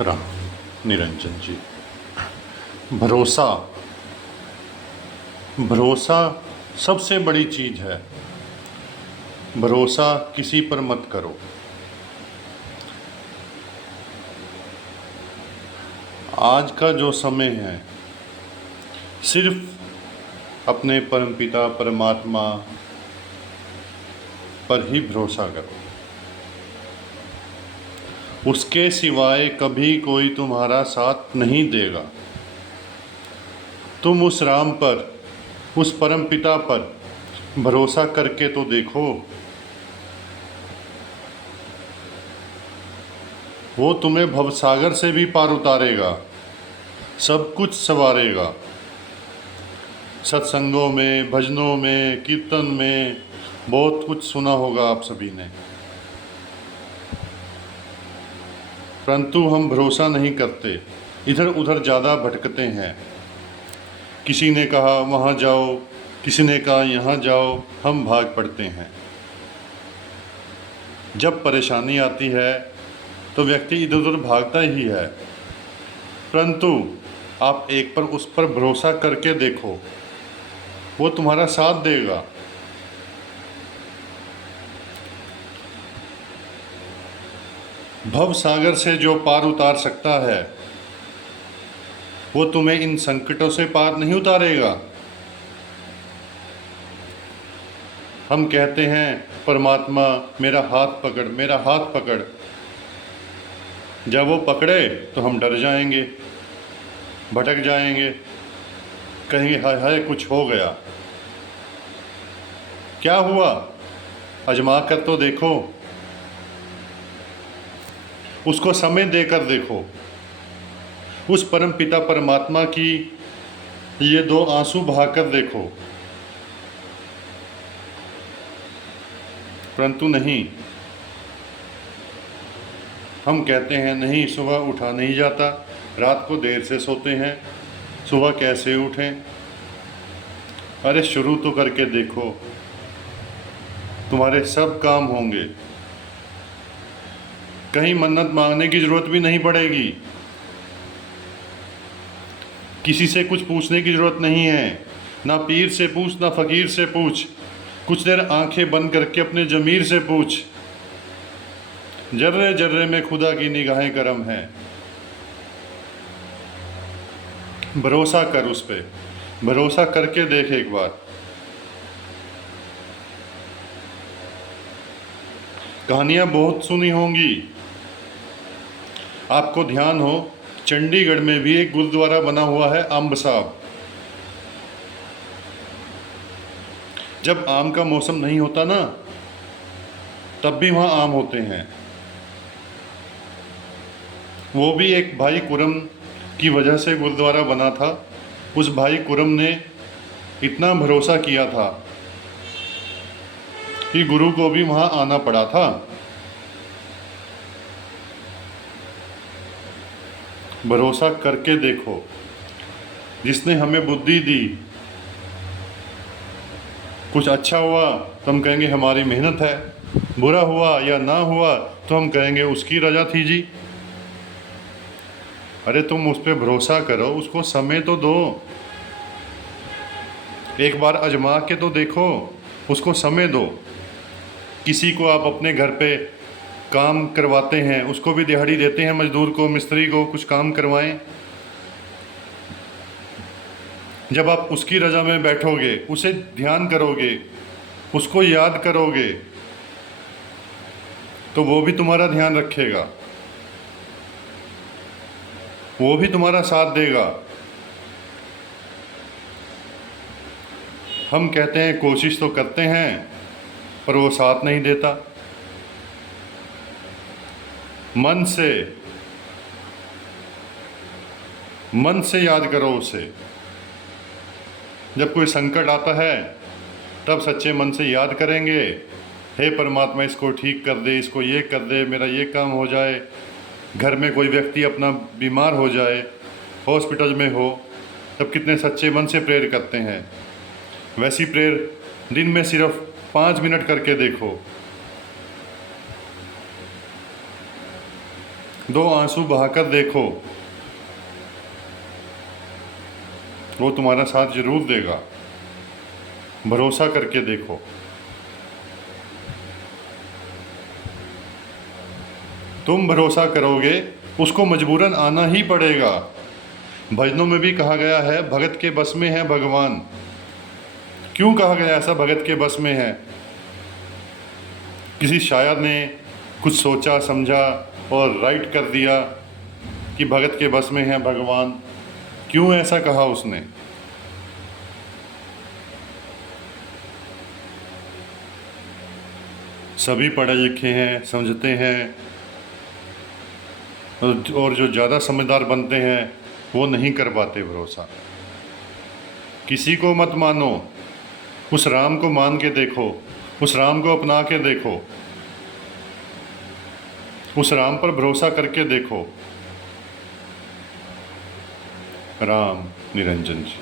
राम निरंजन जी। भरोसा भरोसा सबसे बड़ी चीज़ है। भरोसा किसी पर मत करो। आज का जो समय है सिर्फ अपने परमपिता परमात्मा पर ही भरोसा करो। उसके सिवाय कभी कोई तुम्हारा साथ नहीं देगा। तुम उस राम पर, उस परमपिता पर भरोसा करके तो देखो। वो तुम्हें भवसागर से भी पार उतारेगा, सब कुछ संवारेगा। सत्संगों में, भजनों में, कीर्तन में बहुत कुछ सुना होगा आप सभी ने, परंतु हम भरोसा नहीं करते, इधर उधर ज़्यादा भटकते हैं। किसी ने कहा वहाँ जाओ, किसी ने कहा यहाँ जाओ, हम भाग पड़ते हैं। जब परेशानी आती है तो व्यक्ति इधर उधर भागता ही है, परंतु आप एक पर उस पर भरोसा करके देखो, वो तुम्हारा साथ देगा। भव सागर से जो पार उतार सकता है वो तुम्हें इन संकटों से पार नहीं उतारेगा। हम कहते हैं परमात्मा मेरा हाथ पकड़, मेरा हाथ पकड़। जब वो पकड़े तो हम डर जाएंगे, भटक जाएंगे, कहेंगे हाय हाय कुछ हो गया। क्या हुआ? आजमा कर तो देखो, उसको समय देकर देखो। उस परम पिता परमात्मा की ये दो आंसू बहाकर देखो, परंतु नहीं। हम कहते हैं नहीं, सुबह उठा नहीं जाता, रात को देर से सोते हैं, सुबह कैसे उठें? अरे शुरू तो करके देखो, तुम्हारे सब काम होंगे। कहीं मन्नत मांगने की ज़रूरत भी नहीं पड़ेगी, किसी से कुछ पूछने की ज़रूरत नहीं है। ना पीर से पूछ, ना फ़कीर से पूछ, कुछ देर आंखें बंद करके अपने ज़मीर से पूछ। जर्रे जर्रे में खुदा की निगाहें करम है। भरोसा कर उस पे, भरोसा करके देख एक बार। कहानियाँ बहुत सुनी होंगी, आपको ध्यान हो, चंडीगढ़ में भी एक गुरुद्वारा बना हुआ है अंब साहब। जब आम का मौसम नहीं होता ना, तब भी वहाँ आम होते हैं। वो भी एक भाई कुरम की वजह से गुरुद्वारा बना था। उस भाई कुरम ने इतना भरोसा किया था कि गुरु को भी वहाँ आना पड़ा था। भरोसा करके देखो। जिसने हमें बुद्धि दी, कुछ अच्छा हुआ तो हम कहेंगे हमारी मेहनत है, बुरा हुआ या ना हुआ तो हम कहेंगे उसकी रजा थी जी। अरे तुम उस पर भरोसा करो, उसको समय तो दो, एक बार आजमा के तो देखो, उसको समय दो। किसी को आप अपने घर पे काम करवाते हैं, उसको भी दिहाड़ी देते हैं, मजदूर को, मिस्त्री को कुछ काम करवाएं। जब आप उसकी रजा में बैठोगे, उसे ध्यान करोगे, उसको याद करोगे, तो वो भी तुम्हारा ध्यान रखेगा, वो भी तुम्हारा साथ देगा। हम कहते हैं कोशिश तो करते हैं, पर वो साथ नहीं देता। मन से याद करो उसे। जब कोई संकट आता है तब सच्चे मन से याद करेंगे, हे परमात्मा इसको ठीक कर दे, इसको ये कर दे, मेरा ये काम हो जाए। घर में कोई व्यक्ति अपना बीमार हो जाए, हॉस्पिटल में हो, तब कितने सच्चे मन से प्रेयर करते हैं। वैसी प्रेयर दिन में सिर्फ 5 मिनट करके देखो, दो आंसू बहाकर देखो, वो तुम्हारा साथ जरूर देगा। भरोसा करके देखो। तुम भरोसा करोगे, उसको मजबूरन आना ही पड़ेगा। भजनों में भी कहा गया है, भगत के बस में है भगवान। क्यों कहा गया ऐसा भगत के बस में है? किसी शायर ने कुछ सोचा समझा और राइट कर दिया कि भगत के बस में है भगवान। क्यों ऐसा कहा उसने? सभी पढ़े लिखे हैं, समझते हैं, और जो ज़्यादा समझदार बनते हैं वो नहीं कर पाते भरोसा। किसी को मत मानो, उस राम को मान के देखो, उस राम को अपना के देखो, उस राम पर भरोसा करके देखो। राम निरंजन जी।